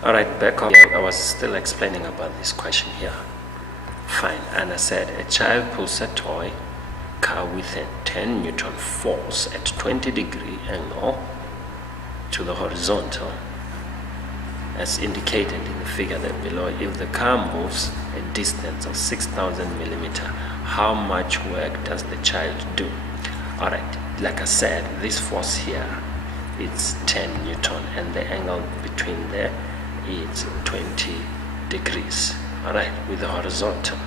Alright, back up. I was still explaining about this question here. Fine, and I said a child pulls a toy car with a 10 Newton force at 20-degree angle to the horizontal, as indicated in the figure that below. If the car moves a distance of 6,000 millimeters, how much work does the child do? Alright, like I said, this force here is 10 Newton and the angle between there is 20 degrees. Alright, with the horizontal.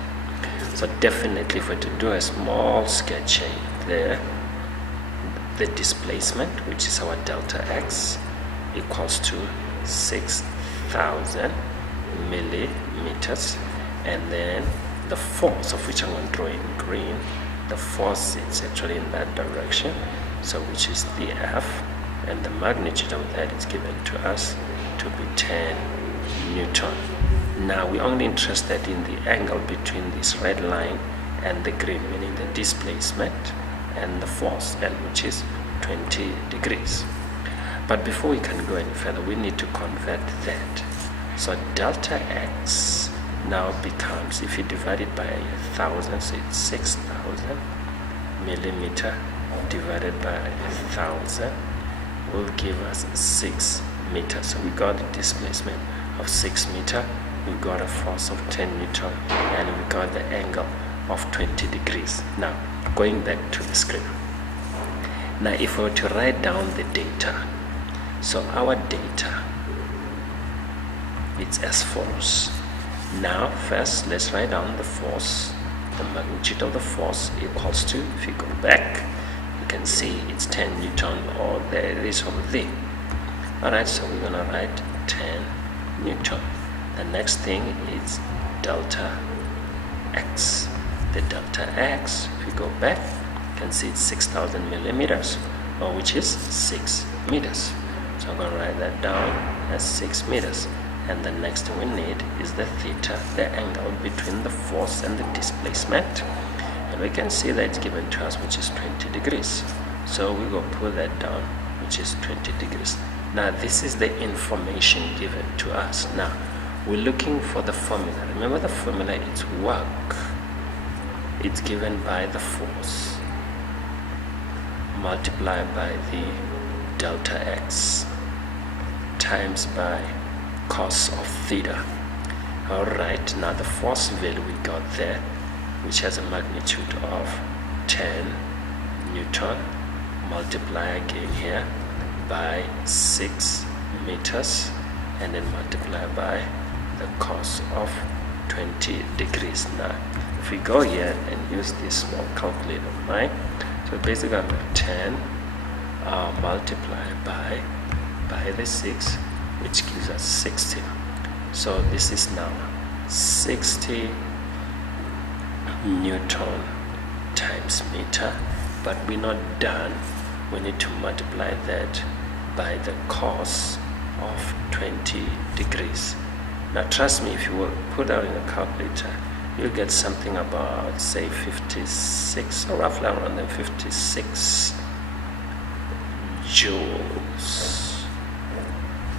So definitely, if we're to do a small sketching there, the displacement, which is our delta x, equals to 6,000 millimeters, and then the force, of which I'm going to draw in green, the force is actually in that direction, so which is the F, and the magnitude of that is given to us to be 10 Newton. Now we're only interested in the angle between this red line and the green, meaning the displacement and the force, and which is 20 degrees. But before we can go any further, we need to convert that. So delta x now becomes, if you divide it by 1,000, so it's 6,000 millimeter divided by 1,000 will give us 6 meters. So we got the displacement of 6 meters, we got a force of 10 Newton, and we got the angle of 20 degrees. Now going back to the screen, now if we were to write down the data, so our data, it's as follows. Now first let's write down the force. The magnitude of the force equals to, if you go back, you can see it's 10 Newton, or there it is over there. Alright, so we're gonna write 10 Newton. The next thing is delta x. The delta x, if we go back, you can see it's 6,000 millimeters, or which is 6 meters. So I'm going to write that down as 6 meters. And the next thing we need is the theta, the angle between the force and the displacement. And we can see that it's given to us, which is 20 degrees. So we go put that down, which is 20 degrees. Now this is the information given to us. Now we're looking for the formula. Remember the formula, it's work. It's given by the force multiplied by the delta x times by cos of theta. Alright, now the force value we got there, which has a magnitude of 10 Newton, multiply again here by 6 meters, and then multiply by the cos of 20 degrees. Now if we go here and use this small calculator of mine, so basically I'm at 10 multiplied by the 6, which gives us 60. So this is now 60 Newton times meter, but we're not done. We need to multiply that by the cos of 20 degrees. Now trust me, if you will put that in a calculator, you'll get something about, say, 56, or roughly around the 56 joules.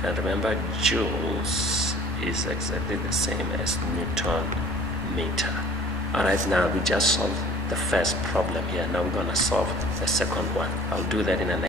And remember, joules is exactly the same as Newton meter. Alright, now we just solved the first problem here. Now we're going to solve the second one. I'll do that in a